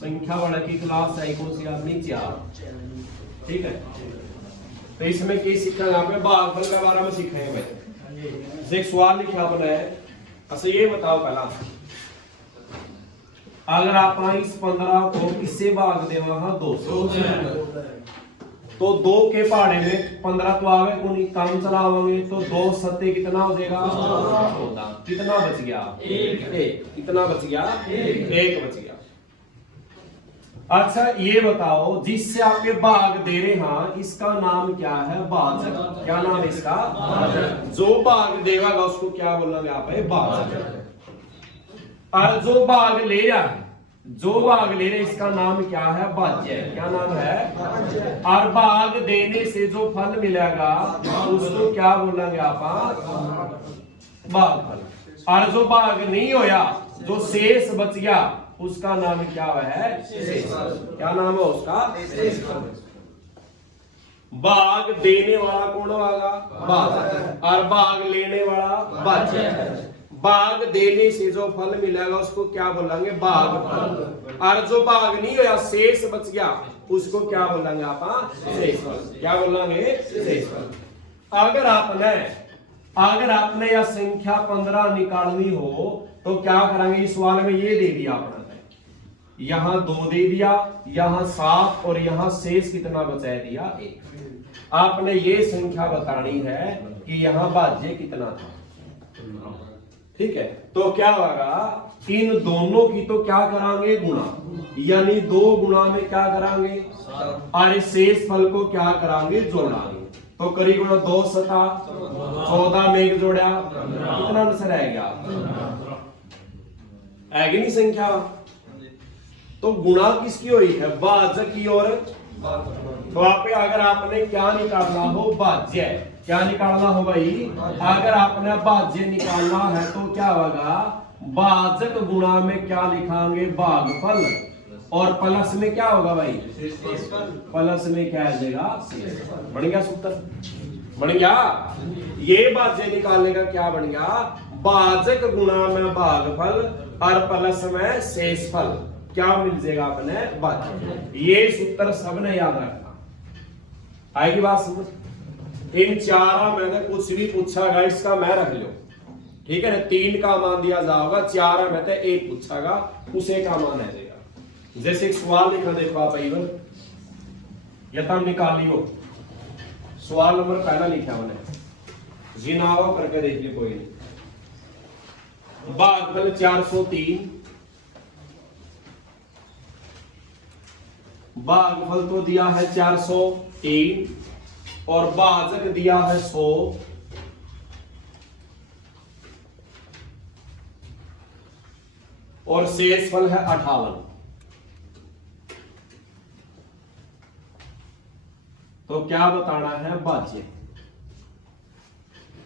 संख्या वाला की क्लास है कौन सी अपनी 4। ठीक है, तो इसमें क्या सीखेंगे आपने भागफल के बारे में सीखेंगे भाई। एक सवाल लिखा आपने, अच्छा ये बताओ पहला, अगर आप इस 15 को किससे भाग देवा 2 तो 2 के पहाड़े में 15 तो आवे को नहीं काम चलावांगे तो 2 सत्ते कितना हो जाएगा 14। कितना बच गया 1। कितना बच गया 1 बच गया। अच्छा ये बताओ जिससे आपके भाग दे रहे हैं इसका नाम क्या है भाजक। क्या नाम है इसका भाजक। जो भाग देगा उसको क्या बोलोगे आप भाजक। और जो भाग ले रहा है, जो भाग ले रहे इसका नाम क्या है भाज्य। क्या नाम है। और भाग देने से जो फल मिलेगा उसको क्या बोलेंगे आप भागफल। और जो भाग नहीं होया जो शेष बच गया उसका नाम क्या है शेषफल। क्या नाम है उसका शेषफल। भाग देने वाला कौन होगा भाजक और भाग लेने वाला भाज्य। भाग देने से जो फल मिलेगा उसको क्या बोलेंगे भागफल। और जो भाग नहीं होया शेष बच गया उसको क्या बोलेंगे आप शेषफल। क्या बोलेंगे शेषफल। अगर आपने यह संख्या 15 निकालनी हो तो क्या करेंगे। इस सवाल में ये दे दिया आपने, यहां 2 दे दिया, यहां 7 और यहां शेष कितना बचा दिया 1। आपने ये संख्या बतानी है कि यहां भाज्य कितना था। ठीक है, तो क्या होगा इन दोनों की तो क्या करांगे गुणा, यानी 2 गुणा में क्या करांगे और शेष फल को क्या करांगे जोड़ांगे। तो करीब 2 सता 14 में 1 जोड़ा कितना आंसर आएगा आएगी नहीं संख्या। तो गुणा किसकी हुई है भाजक की ओर। तो आप अगर आपने क्या निकालना हो भाज्य, क्या निकालना हो भाई। अगर आपने भाज्य निकालना है तो क्या होगा भाजक गुणा में क्या लिखांगे भागफल और प्लस में क्या होगा भाई प्लस में क्या आ जाएगा बन गया सूत्र बन गया। ये भाज्य निकालने का क्या बन गया भाजक गुणा में भागफल और प्लस में शेषफल क्या मिल जाएगा अपने भाज्य। ये सूत्र सबने याद रखना। आएगी बात समझ। इन 4 में से कुछ भी पूछागा इसका मैं रख लो। ठीक है ना, 3 का मान दिया जाएगा, 4 में से 1 पूछागा उसे का मान आ जाएगा। जैसे एक सवाल लिखा देखो आप इवन यथम निकालियो। सवाल नंबर पहला लिखा मैंने जिनावा करके देख लियो कोई नहीं। भागफल 403, भागफल तो दिया है 403 और भाजक दिया है 100 और शेषफल है 58। तो क्या बताना है भाज्य।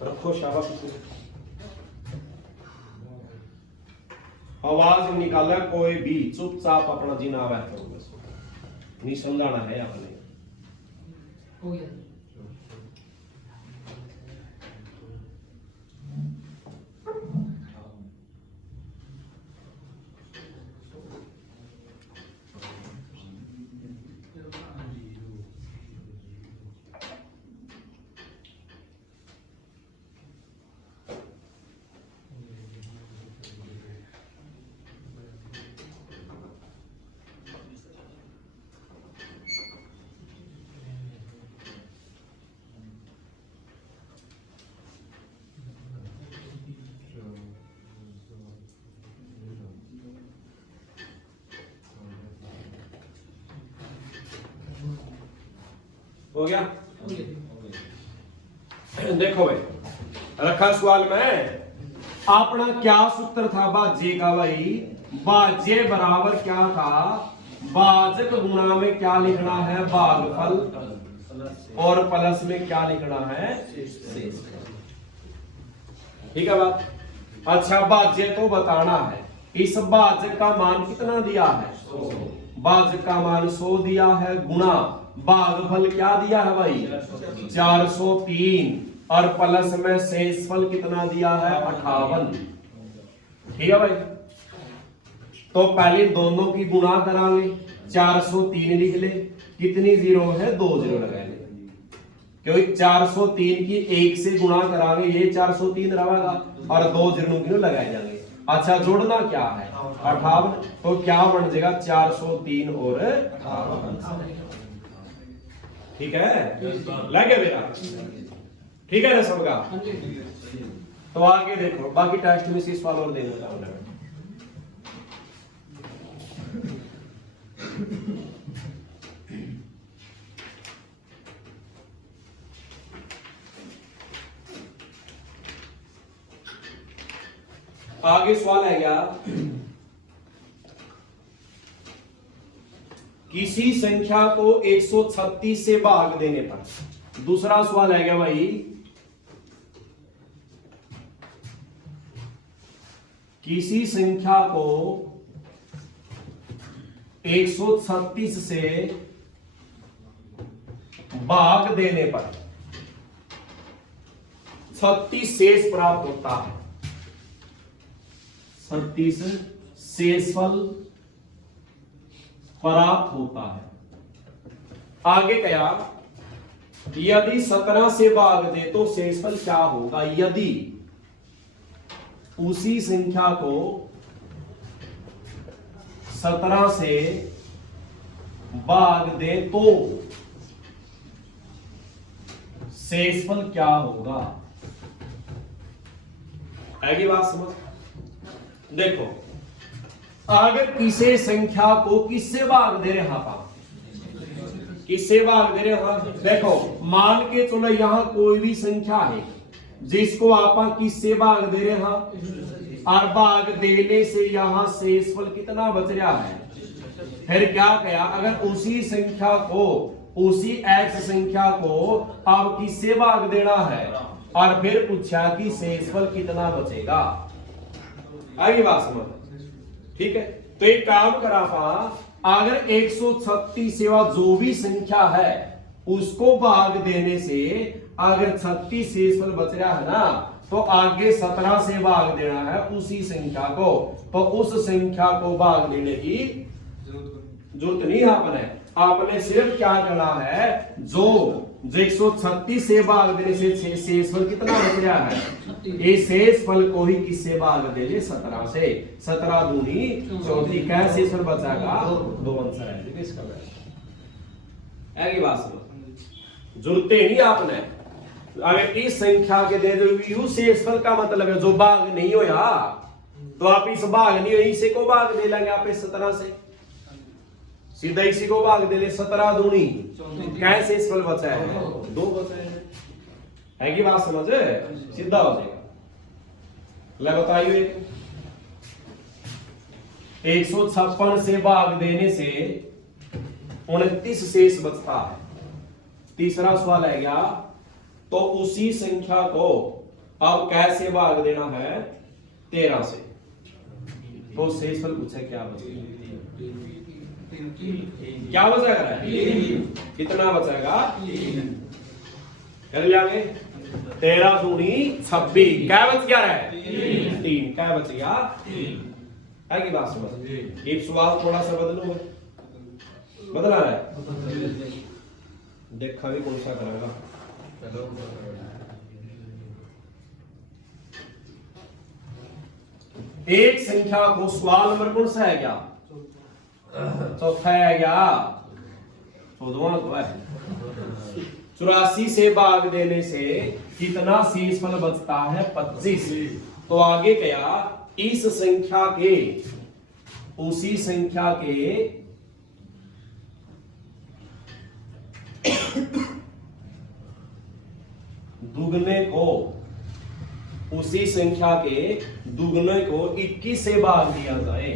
रखो शाबाश। आवाज निकाला कोई भी चुपचाप अपना जीना करो बस, नहीं समझाना है आपने। हो गया। देखो भाई रखा सवाल में अपना क्या सूत्र था भाज्य का भाई। भाज्य बराबर क्या था भाजक गुणा में क्या लिखना है भागफल और प्लस में क्या लिखना है शेषफल। ठीक है बात। अच्छा भाज्य तो बताना है। इस भाजक का मान कितना दिया है 100। भाजक का मान 100 दिया है गुणा भागफल क्या दिया है भाई 403 और प्लस में शेषफल कितना दिया है 58। ठीक है भाई। तो पहले दोनों की गुणा करांगे, 403 लिख ले, कितनी जीरो है, 2 जीरो लगाएंगे, क्योंकि 403 की 1 से गुणा करांगे, ये 403 रहेगा और 2 जीरो की लगाए जाएंगे। अच्छा जोड़ना क्या है, 58, तो क्या बन जाएगा 403 और 58। ठीक है, लगे बेटा, ठीक है ना सबका। तो आगे देखो, बाकी टेस्ट में से सवाल और देने का आगे सवाल है क्या, किसी संख्या को 136 से भाग देने पर। दूसरा सवाल है क्या भाई, किसी संख्या को 136 से भाग देने पर 36 शेष प्राप्त होता है। 36 शेषफल प्राप्त होता है। आगे क्या, यदि 17 से भाग दे तो शेषफल क्या होगा। यदि उसी संख्या को 17 से भाग दे तो शेषफल क्या होगा। आगे बात समझ। देखो, अगर किसी संख्या को किससे भाग दे रहा था, किससे भाग दे रहा था, देखो मान के चलो यहां कोई भी संख्या है जिसको आप किससे भाग दे रहे हैं, और भाग देने से यहां शेषफल कितना बच रहा है। फिर क्या कहा, अगर उसी संख्या को, उसी x संख्या को अब किससे भाग देना है, और फिर पूछा कि शेषफल कितना बचेगा। आगे बात समझ, ठीक है। तो एक काम करा था, अगर 136 सेवा जो भी संख्या है उसको भाग देने से अगर 36 शेषफल बच रहा है ना, तो आगे 17 से भाग देना है उसी संख्या को, तो उस संख्या को भाग देने की जरूरत नहीं आपने। आपने सिर्फ क्या करना है, जो 136 से भाग देने से शेषफल कितना बच रहा है, ये शेषफल को ही किससे भाग दे ले, 17 से। 17 दूनी 34, क्या शेषफल बचाएगा, 2 आंसर है इसका। आगे बात समझ, जरूरत नहीं आपने। अगर इस संख्या के दे दो यू शेषफल का मतलब है जो भाग नहीं होया, तो आप इस भाग नहीं हो, इसे को भाग दे लेंगे आप इस 17 से, सीधा इसी को भाग दे ले। 17 दूनी क्या शेषफल बचा है, 2 बचा है कि बात समझ, सीधा हो जाएगा। ले बताइए, 156 से भाग देने से 29 शेष बचता है। तीसरा सवाल है क्या, तो उसी संख्या को अब कैसे भाग देना है, 13 से, तो शेषफल पूछा क्या बचेगा, क्या बचेगा, कितना बचेगा, कर लिया। 13 दूनी 26, क्या बच गया है, 3, क्या बच गया, आगे बात समझ। एक सवाल थोड़ा सा बदलो, बदला रहा है, देखा भी कौन सा करेगा। एक संख्या को, सवाल नंबर कौन सा है क्या, चौथा है क्या, 14वां तो है। 84 से भाग देने से कितना शेषफल बचता है, 25। तो आगे क्या, इस संख्या के, उसी संख्या के दुगने को, उसी संख्या के दुगने को 21 से भाग दिया जाए,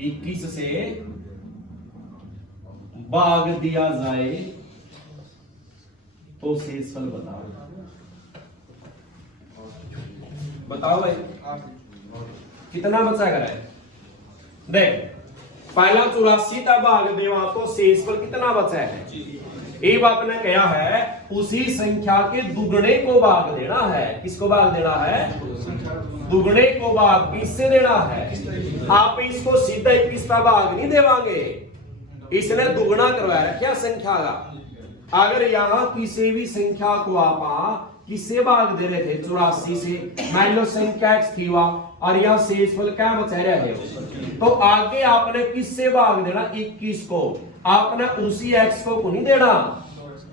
21 से भाग दिया जाए तो शेषफल बताओ, बताओ भाई कितना बचा कर है। देख, पहला 84 तक भाग देवा तो शेषफल कितना बचा है, अब आपने कहा है उसी संख्या के दुगने को भाग देना है। किसको भाग देना है? दुगने को भाग किससे देना है? आप इसको सीधा 21 का भाग नहीं देवांगे, इसने दुगना करवाया क्या संख्या का। अगर यहां किसी भी संख्या को आप किससे भाग दे रहे थे? 84 से। मान लो संख्या x थी वहां और यहाँ शेषफल क्या बचा रहा है, तो आगे आपने किससे भाग देना? 21 को। आपने उसी x को नहीं देना,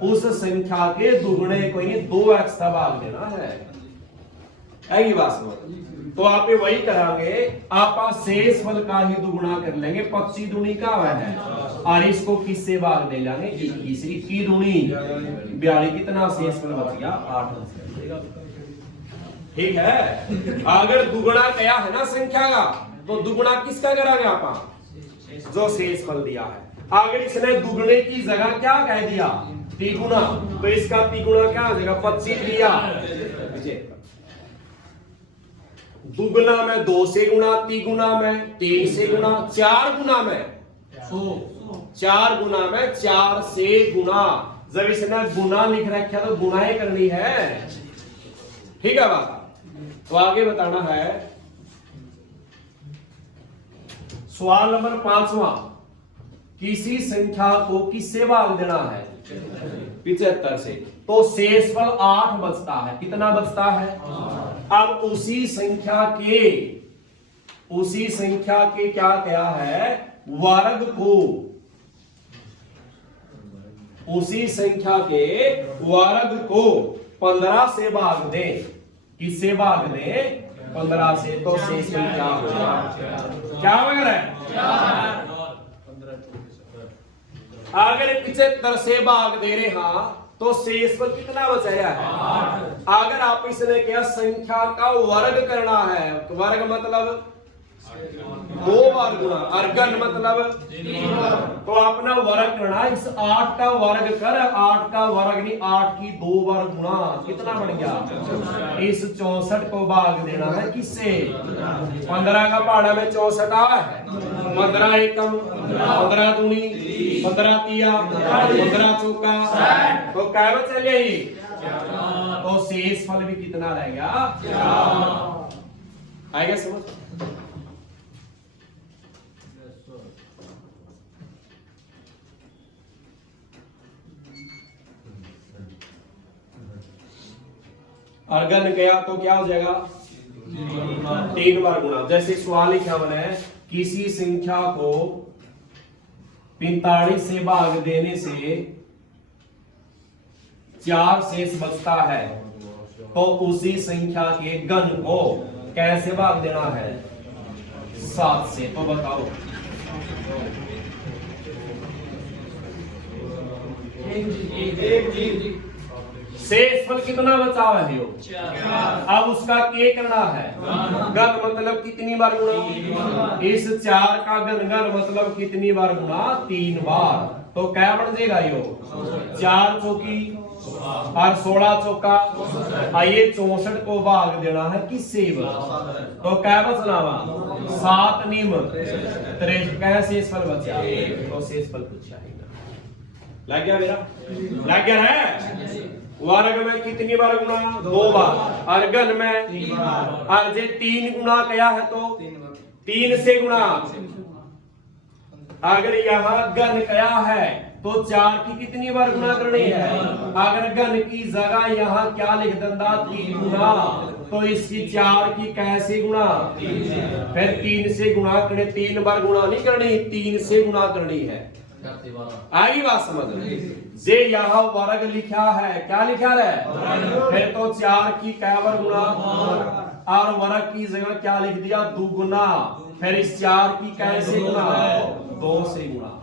उस संख्या के दुगने को ही 2x का भाग देना है। यही बात समझ। तो आप वही करांगे, आप शेषफल का ही दुगुना कर लेंगे। 25 दूनी का है और इसको किससे भाग दे लेंगे? 21। 21 दूनी 42, कितना शेषफल बच गया? 8। ठीक है। अगर दुगुना क्या है ना संख्या का, तो दुगुना किसका करांगे आप? जो शेषफल दिया है। अगर इसने दुगने की जगह क्या कह दिया? तिगुना, तो इसका तिगुना क्या हो जाएगा? 25 दिया। दुगुना में 2 से गुना, तिगुना में 3 से गुना, 4 गुना में 4 गुना में 4 से गुना। जब इसने गुना लिख रखा तो गुनाएं करनी है। ठीक है बात। तो आगे बताना है सवाल नंबर 5वां। किसी संख्या को किससे भाग देना है? 75 से। तो शेषफल 8 बचता है। कितना बचता है? अब उसी संख्या के क्या है? वर्ग को, उसी संख्या के वर्ग को 15 से भाग दे। किससे भाग दे? 15 से। तो शेषफल क्या होगा? क्या वगैरह? अगर 75 से भाग दे रहे हाँ, तो शेषफल कितना बचाया है? अगर आप इसने क्या संख्या का वर्ग करना है, तो वर्ग मतलब 2 बार गुना, और घन मतलब, तो अपना वर्ग करना। इस 8 का वर्ग कर, 8 का वर्ग नहीं 8 की 2 बार गुना, कितना बन गया? इस 64 को भाग देना है किससे? 15 का पहाड़ा में 64 आया है। 15 एकम, 15 दूनी, 15 तिया, 15 चौका, तो क्या बचे? तो शेषफल भी कितना रहेगा? आएगा समझ? अर्गन गया तो क्या हो जाएगा? 3 बार गुना। जैसे सवाल लिखा मैंने, किसी संख्या को 45 से भाग देने से 4 शेष बचता है, तो उसी संख्या के घन को कैसे भाग देना है? 7 से। तो बताओ। शेषफल कितना बचा है? अब उसका के करना है? घन मतलब कितनी बार गुना? इस 4 का घन मतलब कितनी बार गुना? 3 बार। तो क्या बन जाएगा? 4 चौकी और 16 चौका, ये 64 को भाग देना है किससे? तो क्या बचना? 7 निम 63। क्या शेषफल बचा? तो शेषफल पूछा है। लग गया मेरा? लग गया है? वर्ग में कितनी बार गुना? 2 बार। और घन में 3 बार। और जे 3 गुना क्या है तो 3 से गुना। अगर यहाँ घन क्या है तो 4 की कितनी बार गुना करनी है? अगर घन की जगह यहाँ क्या लिख देता? 3 गुना, तो इसकी 4 की कैसे गुना? फिर 3 से गुना करने, 3 बार गुना नहीं करनी, 3 से गुना करनी है। आई बात समझ? जे यहाँ वर्ग लिखा है, क्या लिखा है? फिर तो 4 की क्या बार गुना, और वर्ग की जगह क्या लिख दिया? 2 गुना। फिर इस 4 की कैसे गुना? 2 से गुना।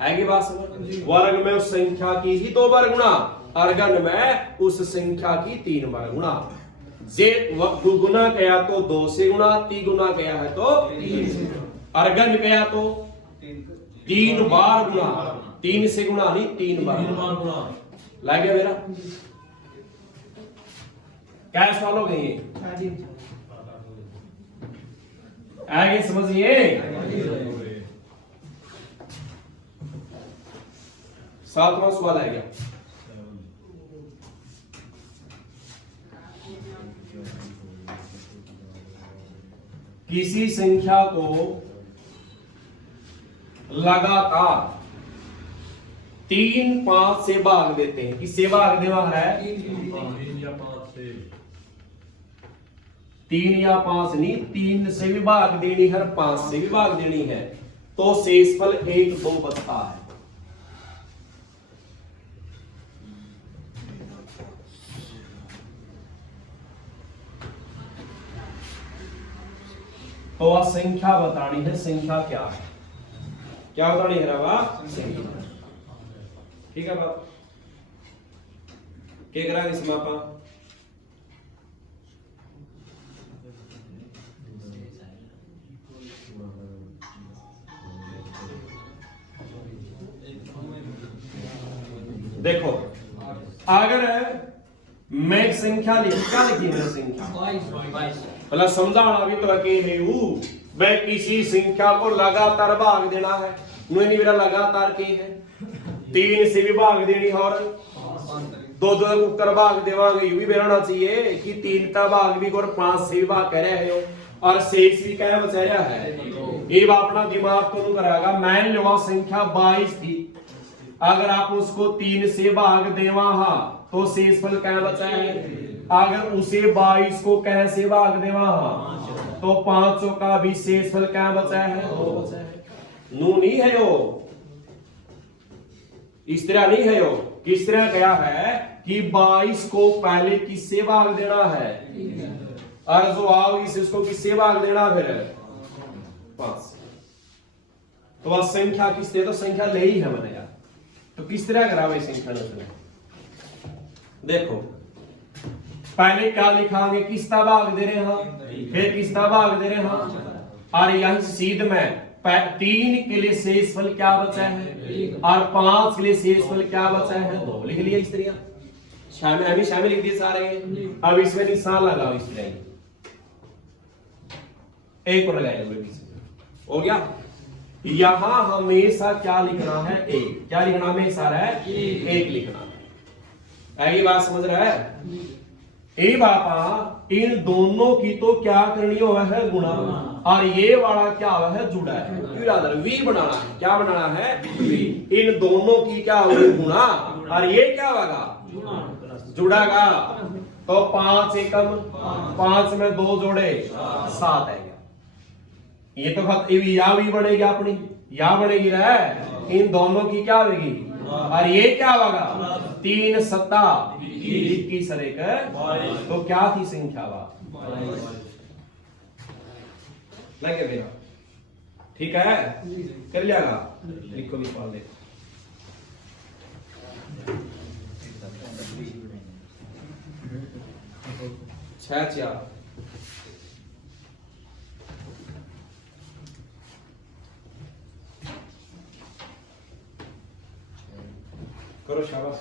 आएगी बात समझ? वर्ग में उस संख्या की ही 2 बार गुना, और घन में उस संख्या की 3 बार गुना। जे 2 गुना किया तो 2 से गुना, 3 गुना किया है तो 3 से, और घन किया तो 3 बार गुना। 3 से गुना नहीं, 3 बार गुना। लग गया मेरा? क्या सवाल हो गए? आगे समझिए। 7वां सवाल है क्या? किसी संख्या को लगातार 3 5 से भाग देते हैं। किससे भाग देवा है? 3 या 5 नहीं, 3 से भी भाग देनी है, 5 से भी भाग देनी है, तो शेषफल 1 2 बचता है। तो वह संख्या बतानी है। संख्या क्या है? क्या बतानी है रवा? संख्या। ठीक है बात? क्या करा इसमें आप? देखो, अगर मैं संख्या लिखी, क्या लिखी मैंने संख्या? भला समझाना भी तो अकेले हूं। मैं किसी संख्या को लगातार भाग देना है, नहीं मेरा लगातार की है, 3 से भी भाग देनी और 2 उत्तर भाग देवांगे, यू भी बेरना चाहिए कि 3 का भाग भी और 5 से भी भाग कर रहे हो और शेष भी क्या बचा रहा है। ये अपना दिमाग तो कराएगा। मान लो संख्या 22 थी, अगर आप उसको 3 से भाग देवा तो शेषफल क्या बचा है? अगर उसे 22 को कैसे भाग देवा तो 5 का भी शेषफल क्या बचा है? 2 बचा है। नू नहीं है यो, इस तरह नहीं है यो। किस तरह क्या है कि 22 को पहले किससे भाग देना है और जो आओ इसको किससे भाग देना फिर 5। तो वह संख्या किससे? तो संख्या ले ही है मैंने यार। तो किस तरह करा भाई संख्या ने? देखो, पहले क्या लिखांगे? किसका भाग दे रहे हैं, फिर किसका भाग दे रहे हैं, और यही सीध में 3 के लिए शेषफल क्या बचा है और 5 के लिए शेषफल क्या बचा है? 2 लिख लिया इस तरह। शामिल लिख दिए सारे। अब इसमें निशान लगाओ इस तरह, एक और लगाएगा, हो गया। यहां हमेशा क्या लिखना है? 1। क्या लिखना हमेशा है? 1 लिखना है। ये बात समझ रहा है? ए बापा, इन दोनों की तो क्या करनी हो है? गुणा। और ये वाला क्या हुआ है? जुड़ा है। वी बनाना है। क्या बनाना है? वी। इन दोनों की क्या होगी? गुणा। और ये क्या होगा? जुड़ागा। तो 5 एकम 5 में 2 जोड़े 7 आएगा। ये तो या भी बनेगी अपनी, या बनेगी रहा। इन दोनों की क्या होगी? और ये क्या होगा? 3 7 21 तो क्या थी संख्या? लगे मेरा? ठीक है, कर लियागा। लिखो भी पाल दे। छह करो, शाबाश।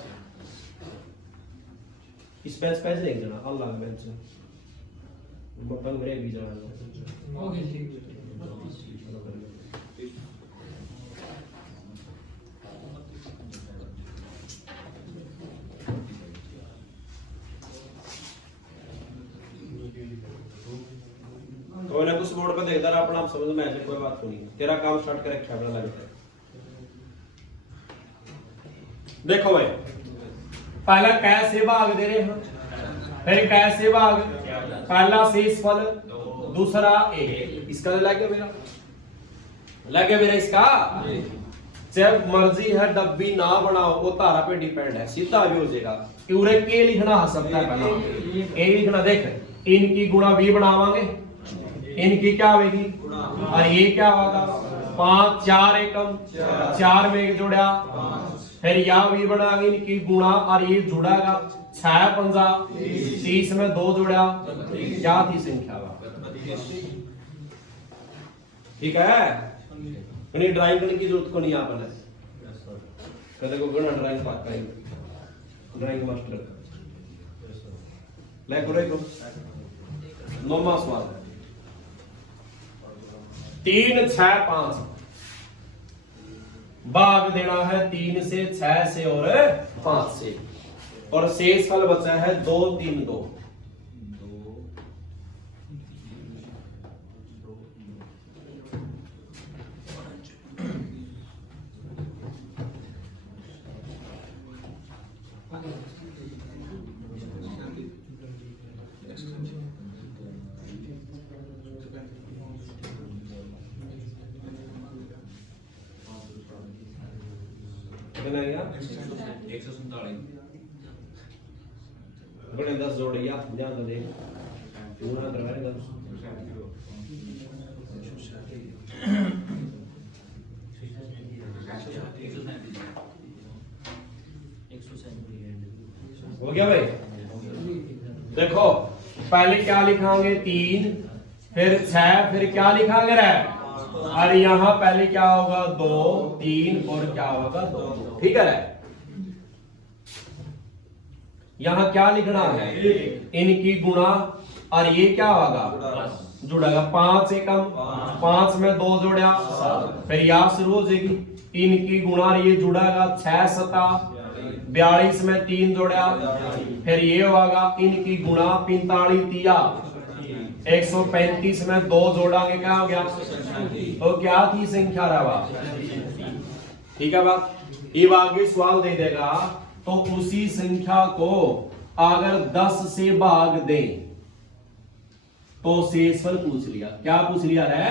इस पेज देख जाना, अल्लाह का बेंच मतंग मेरे भी जाना। ओके ठीक है। कोई ना कुछ बोर्ड पे देखता रहा, अपना आप समझ में ऐसे कोई बात नहीं। तेरा काम स्टार्ट कर रखा अपना लगता है। देखो भाई, पहला कैसे भाग दे रहे हैं, फिर कैसे भाग, पहला शेषफल, दूसरा ए। इसका लगे मेरा इसका। जब मर्जी है डब्बी ना बनाओ, वो तारा पे डिपेंड है, सीधा भी हो जाएगा। पूरे के लिखना है सबसे पहला, ए लिखना। देख, इनकी गुणा भी बनावांगे, इनकी क्या होगी? और ये क्या होगा? 5 4 एकम 4 में एक जोड़ा, फिर या भी बनाएंगे इनकी गुणा और ये जुड़ागा। 6 5 30 में 2 जोड़ा, क्या थी संख्या? ठीक है। ड्राइंग करने की जरूरत को नहीं आप कदे को गुणा ड्राइंग पाता है, ड्राइंग मास्टर ले करो। 9वां सवाल 3 6 5 भाग देना है 3 से, 6 से और 5 से, और शेष फल बचा है 2 3 2। कितना आएगा 147। बड़े 10 जोड़िया ध्यान दे पूरा करवाएगा। हो गया भाई। देखो पहले क्या लिखांगे 3, फिर 6, फिर क्या लिखांगे रे, और यहाँ पहले क्या होगा 2 3 और क्या होगा 2। ठीक है रे, यहाँ क्या लिखना है, इनकी गुणा, और ये क्या होगा जुड़ेगा 5 एकम, 5 में 2 जोड़ा, फिर यहाँ शुरू हो जाएगी इनकी गुणा, ये जुड़ेगा 6 7 42 में 3 जोड़ा, फिर ये होगा इनकी गुणा 45 तिया 135 में 2 जोड़ांगे क्या हो गया, तो क्या थी संख्या रहा। ठीक है बात, ये आगे सवाल दे देगा तो उसी संख्या को अगर 10 से भाग दें तो शेषफल पूछ लिया। क्या पूछ लिया है,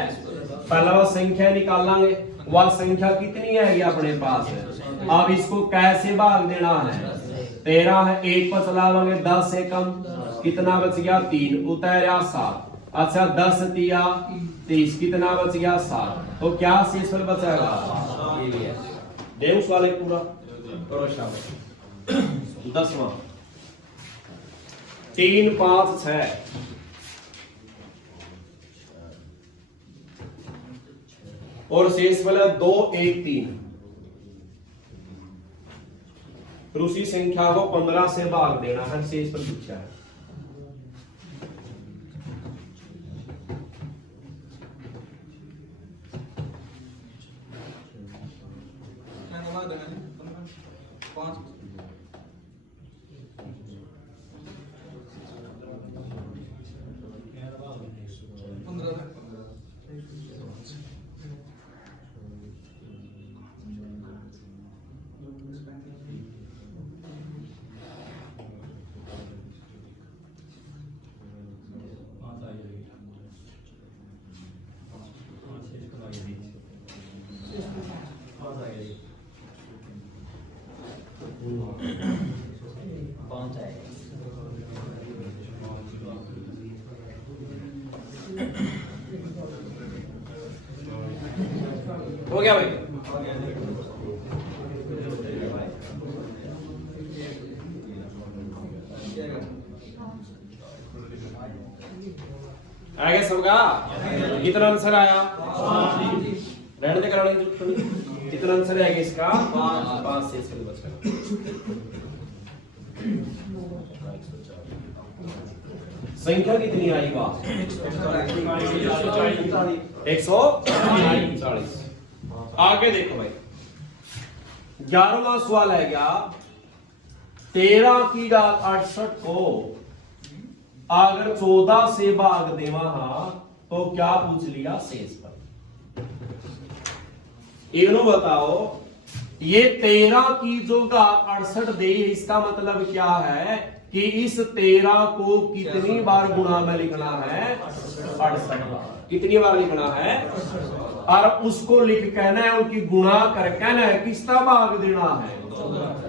पहला वह संख्या निकालेंगे, वह संख्या कितनी है अपने पास है, अब इसको कैसे भाग देना है, 13 है, 1 पर चलावांगे 10 से कम, कितना बच गया 3, उतारा 7, अच्छा 10 तिया 30, कितना बच गया 7, तो क्या शेषफल बचेगा, देव सवाल एक पूरा करो शाबाश। 10वां 3 5 6, और शेषफल है 2 1 3, फिर उसी संख्या को 15 से भाग देना है, शेषफल पूछा है। हो गया भाई। आगे सबका कितना आंसर आया, रहने दे कराने की जरूरत नहीं, कितना आंसर आएगा इसका 5 से इसका बचेगा। संख्या कितनी आई बात 140। आगे देखो भाई 11वां सवाल है क्या, 13 की घात 68 को अगर 14 से भाग देवा तो क्या पूछ लिया शेषफल। इन्हों बताओ ये 13 की जो घात 68 दे, इसका मतलब क्या है कि इस 13 को कितनी बार गुणा में लिखना है 68 बार, कितनी बार लिखना है, और उसको लिख कहना है उनकी गुणा कर कहना है किसका भाग देना है,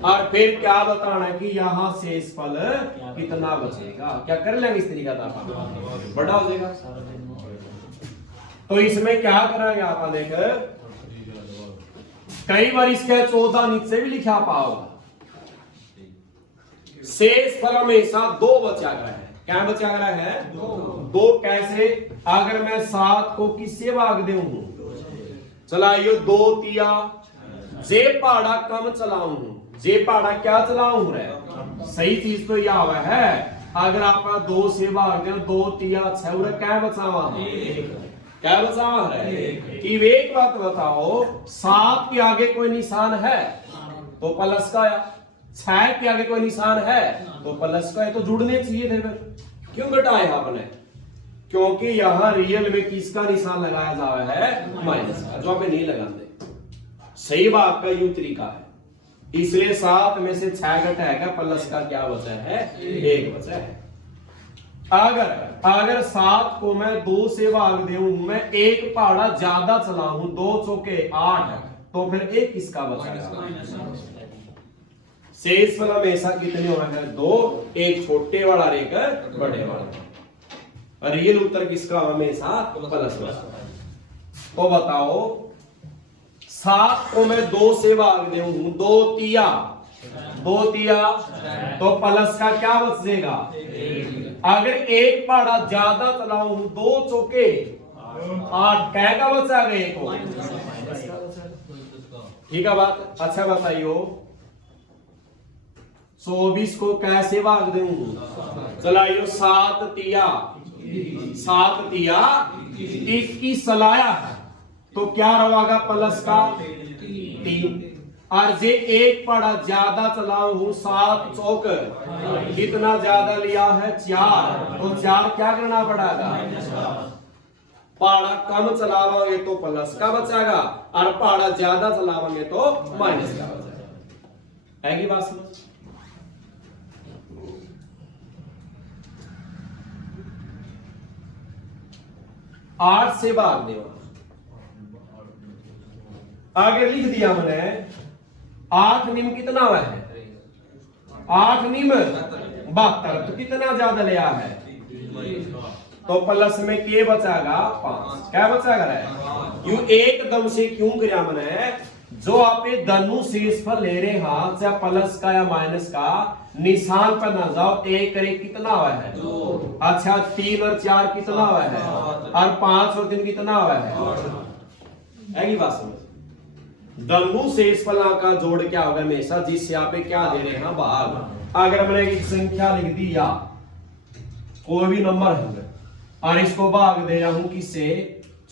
और फिर क्या बताना है कि यहाँ शेषफल कितना बचेगा। क्या कर लेंगे इस तरीका का बड़ा हो जाएगा। तो इसमें क्या करेंगे आप देख, कई बार इसके 14 नीचे भी लिखा पाओ, शेषफल हमेशा 2 बचा गया है। क्या बचा गया है 2 कैसे, अगर मैं 7 को किससे भाग दूं, चलाइयो 2 तिया, जे पहाड़ा कम चलाऊं, जे पहाड़ा क्या चलाऊं रे, सही चीज तो यह हुआ है, अगर आप 2 से भाग दें 2 तिया 6 क्या बचावा, क्या बचा हुआ है कि एक बात बताओ, 7 के आगे कोई निशान है तो प्लस का आया, 6 के आगे कोई निशान है तो प्लस का है, तो जुड़ने चाहिए थे फिर, क्यों घटाया आपने? क्योंकि यहां रियल में किसका निशान लगाया जा रहा है? माइनस का, जो पे नहीं लगाते। सही बात का यूं तरीका है, इसलिए 7 में से 6 घटाएगा, प्लस का क्या बचा है? 1 बचा है। अगर 7 को मैं 2 से भाग दूं, मैं एक पहाड़ा ज्यादा चलाऊं, 2 चौके 8, तो फिर 1 किसका बचा? शेष फल हमेशा कितने होंगे? 2, एक छोटे वाला और एक बड़े वाला। रियल उत्तर किसका हमेशा? प्लस बचा। तो बताओ 7 को मैं 2 से भाग दूं, 2 तिया, तो प्लस का क्या बचेगा? अगर एक पहाड़ा ज्यादा चलाऊं, 2 चौके 8, क्या का बचाएगा? 1 को। ठीक है बात? अच्छा बताइयो 24 को कैसे भाग दूं? चलाइयो 7 तिया 21 चलाया है, तो क्या रहेगा? प्लस का 3। और जे एक पहाड़ा ज्यादा चलाऊ हूं, 7 चौक कितना ज्यादा लिया है? 4, तो 4 क्या करना पड़ेगा? पहाड़ा कम चलाओगे तो प्लस का बचेगा, और पहाड़ा ज्यादा चलाओगे तो माइनस का बचेगा। है की बात समझ? आठ से भाग देवा, आगे लिख दिया मैंने 8 निम कितना है? 8 निम 72, तो कितना ज्यादा लिया है? तो प्लस में के बचाएगा? 5। क्या बचाएगा? यूं एकदम से क्यों किया मैंने? जो आप धनु शेषफल ले रहे हैं, चाहे प्लस का या माइनस का, निशान पर ना जाओ। 1 और 1 कितना हुआ है? 2। अच्छा 3 और 4 कितना हुआ है? और 5 और 3 कितना हुआ है? की बात समझ? धनु शेषफल का जोड़ क्या होगा हमेशा? जिससे आप क्या दे रहे हैं? भाग। अगर मैंने एक संख्या लिख दी या कोई भी नंबर है और इसको भाग दे रहा हूं किससे?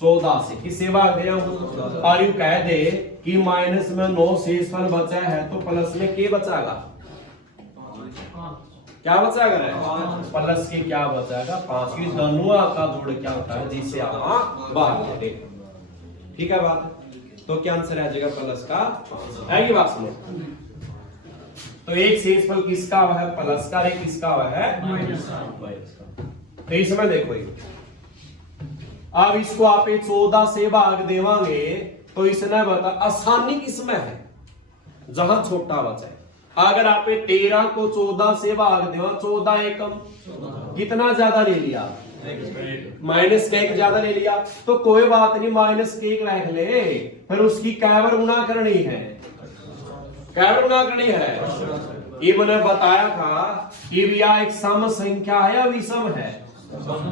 14 से। किससे भाग दे रहा हूं? और यू कह दे कि माइनस में 9 शेषफल बचा है, तो प्लस में के बचाएगा? क्या बचाएगा? प्लस के क्या बचाएगा? 5 की धनुआ का जोड़ क्या होता है? जिससे आप भाग देते। ठीक है बात? तो क्या आंसर आ जाएगा? प्लस का। है ये बात समझ? तो एक शेषफल किसका हुआ है? प्लस का। एक किसका हुआ है? माइनस का। तो इस समय देखो अब इसको आप 14 से भाग देवांगे, तो इसने बता आसानी किसमें है? जहां छोटा बचा है। अगर आप 13 को 14 से भाग देवा, 14 एकम कितना ज्यादा ले लिया? माइनस का 1 ज्यादा ले लिया, तो कोई बात नहीं, माइनस का 1 रख ले, फिर उसकी कैवर गुणा करनी है। कैवर गुणा करनी है। ये मैंने बताया था कि भैया एक सम संख्या है या विषम है?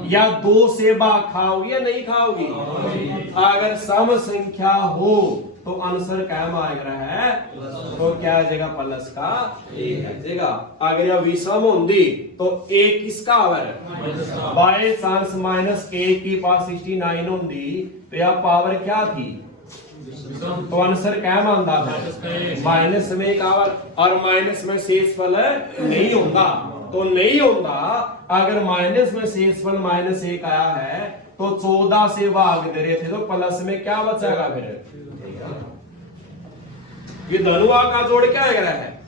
या 2 से भाग खाओगी या नहीं खाओगी? अगर सम संख्या हो तो आंसर क्या मांग रहा है? तो क्या आ जाएगा? प्लस का 1 आ जाएगा। अगर यह विषम होंगी तो 1 किसका पावर? बाय चांस माइनस 1 की पावर 69 होंगी, तो यह पावर क्या थी? तो आंसर क्या मानता है? माइनस में 1 आवर, और माइनस में शेषफल नहीं होगा, तो नहीं होगा। अगर माइनस में शेषफल -1 आया है, तो 14 से भाग दे रहे थे, तो प्लस में क्या बचेगा? फिर ये धनुआ का जोड़ क्या है?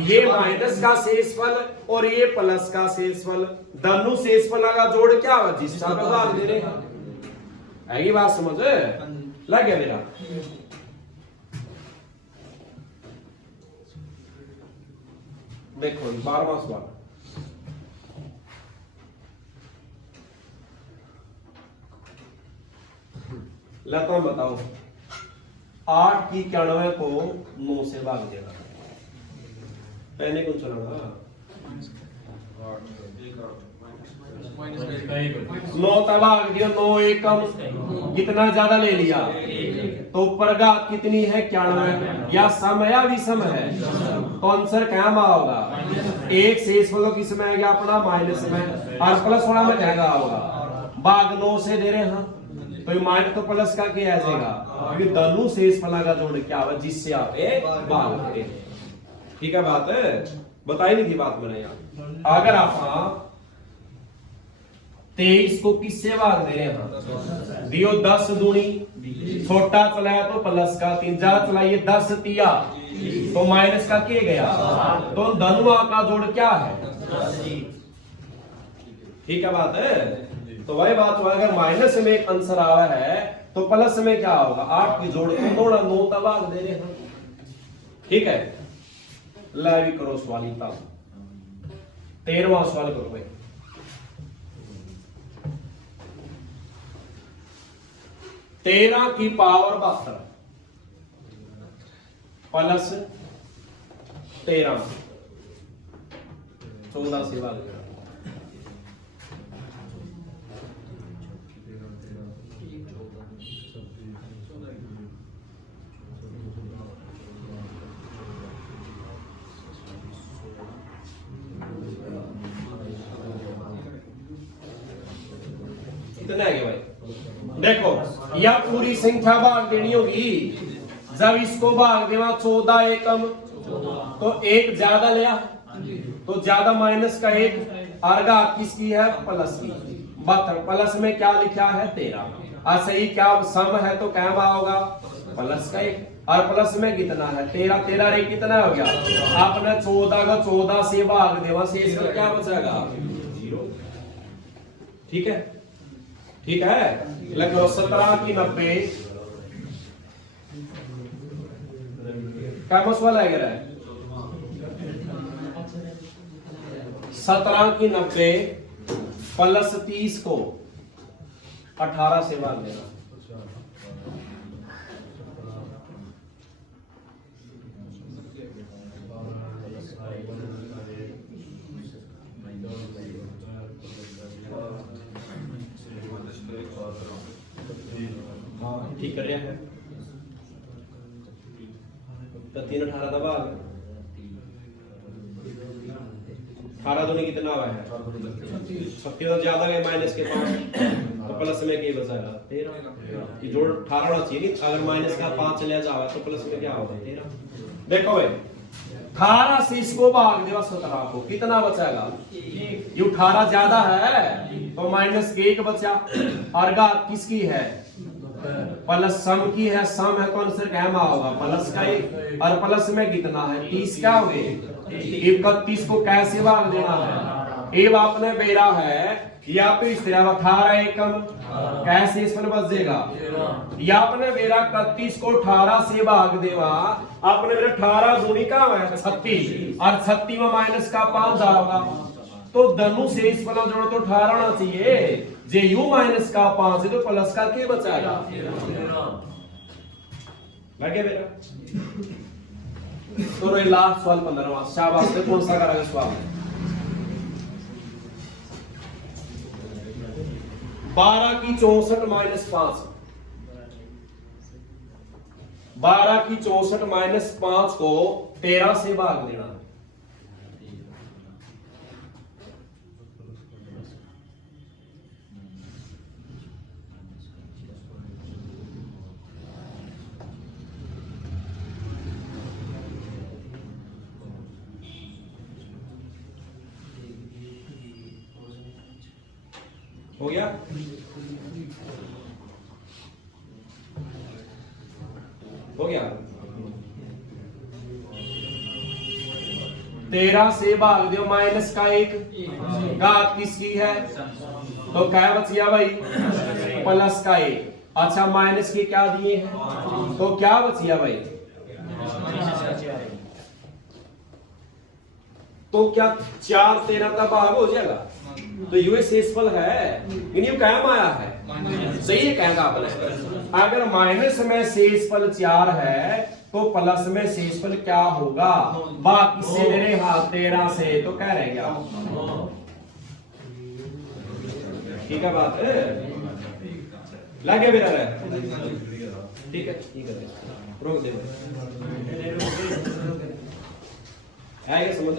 ये माइनस का शेषफल और ये प्लस का शेषफल, धनु शेषफल का जोड़ क्या है? जिसका भाग दे रहे हैं। है ये बात समझ लग गया मेरा? देखो 12वां सवाल, लेता हूं, बताओ 8 की 91 को 9 से भाग देगा। पहले कौन चलाना? 9 भाग दिया, 9 एकम कितना ज्यादा ले लिया? तो ऊपर का कितनी है? 91। या सम या विषम है? तो आंसर क्या होगा? एक शेषफल किस में आ गया? अपना माइनस में, और प्लस वाला में क्या होगा? भाग 9 से दे रहे हैं तो ये माइनस तो प्लस का क्या आ जाएगा, क्योंकि दोनों शेषफल का जोड़ क्या हुआ जिससे आप भाग करें। ठीक है बात है, बताई नहीं थी बात मैंने यहाँ। अगर आप 23 को किससे भाग दे रहे हैं, दियो 10 दूनी, छोटा चलाया तो प्लस का, 3 ज्यादा चलाइए 10 तिया तो माइनस का के गया, तो दोनों का जोड़ क्या है। ठीक है बात है, तो वही बात हुआ अगर माइनस में एक आंसर आवा है तो प्लस में क्या होगा, 8 की जोड़ को थोड़ा 9 तक भाग दे रहे हैं। ठीक है, ला भी करो सवाल, 13वां सवाल करो भाई। तेरह की पावर 72 प्लस 13 14 से भाग देना। कितना है भाई, देखो यह पूरी संख्या भाग देनी होगी, जब इसको भाग देवा 14 एकम तो एक ज्यादा लिया तो ज्यादा माइनस का एक, अर्गा किसकी है प्लस की, 72 प्लस में क्या लिखा है 13, सही क्या सम है तो क्या होगा प्लस का एक, और प्लस में कितना है 13, 13 रे कितना हो गया, आपने 14 का 14 से भाग देवा से इसका क्या बचेगा 0। ठीक है, ठीक है, लगभग 17 की 90 क्या मसला लग रहा है, 17 की 90 प्लस 30 को 18 से भाग देना। ठीक कर रहा है, तो 3 18 का भाग 18 दूनी कितना हुआ है 36, तो ज्यादा है माइनस के 5 तो प्लस में क्या बचेगा 13 की जोड़ 18 होना चाहिए, अगर माइनस का 5 चले जाए तो प्लस में क्या होगा 13। देखो भाई 18 से इसको भाग देवा 17 को कितना बचेगा, ये 18 ज्यादा है तो माइनस के 1 बचा, अर्गा किसकी है प्लस सम की है, सम है तो आंसर क्या होगा प्लस का 1, और प्लस में कितना है 30 क्या हो गए 31 को कैसे भाग देना है, ये आपने बेरा है या तो इस तरह 18 एकम कैसे इसमें बचेगा, या आपने बेरा 31 को 18 से भाग देवा, आपने मेरा 18 दूनी का है 36 और 36 में माइनस का 5 जाएगा तो दोनों से इस वाला जोड़ तो 18 होना चाहिए, जे यू माइनस का 5 है तो प्लस का क्या बचाएगा लगे बेटा। तो ये लास्ट सवाल 15वां, शाबाश, से कौन सा करेंगे सवाल 12 की 64 माइनस 5, 12 की 64 माइनस 5 को 13 से भाग देना। हो गया, हो गया 13 से भाग दो माइनस का 1, घात किसकी है तो क्या बचिया भाई प्लस का 1, अच्छा माइनस के क्या दिए हैं तो क्या बचिया भाई, तो क्या 4 13 का भाग हो जाएगा, तो ये शेषफल है इन्हीं क्या आया है, सही है कहेगा आपने। अगर माइनस में शेषफल 4 है तो प्लस में शेषफल क्या होगा, बाकी से मेरे हाथ 13 से तो क्या रह गया, ठीक है बात है, लगे भी रहा है, ठीक है रोक दे, आएगा समझ।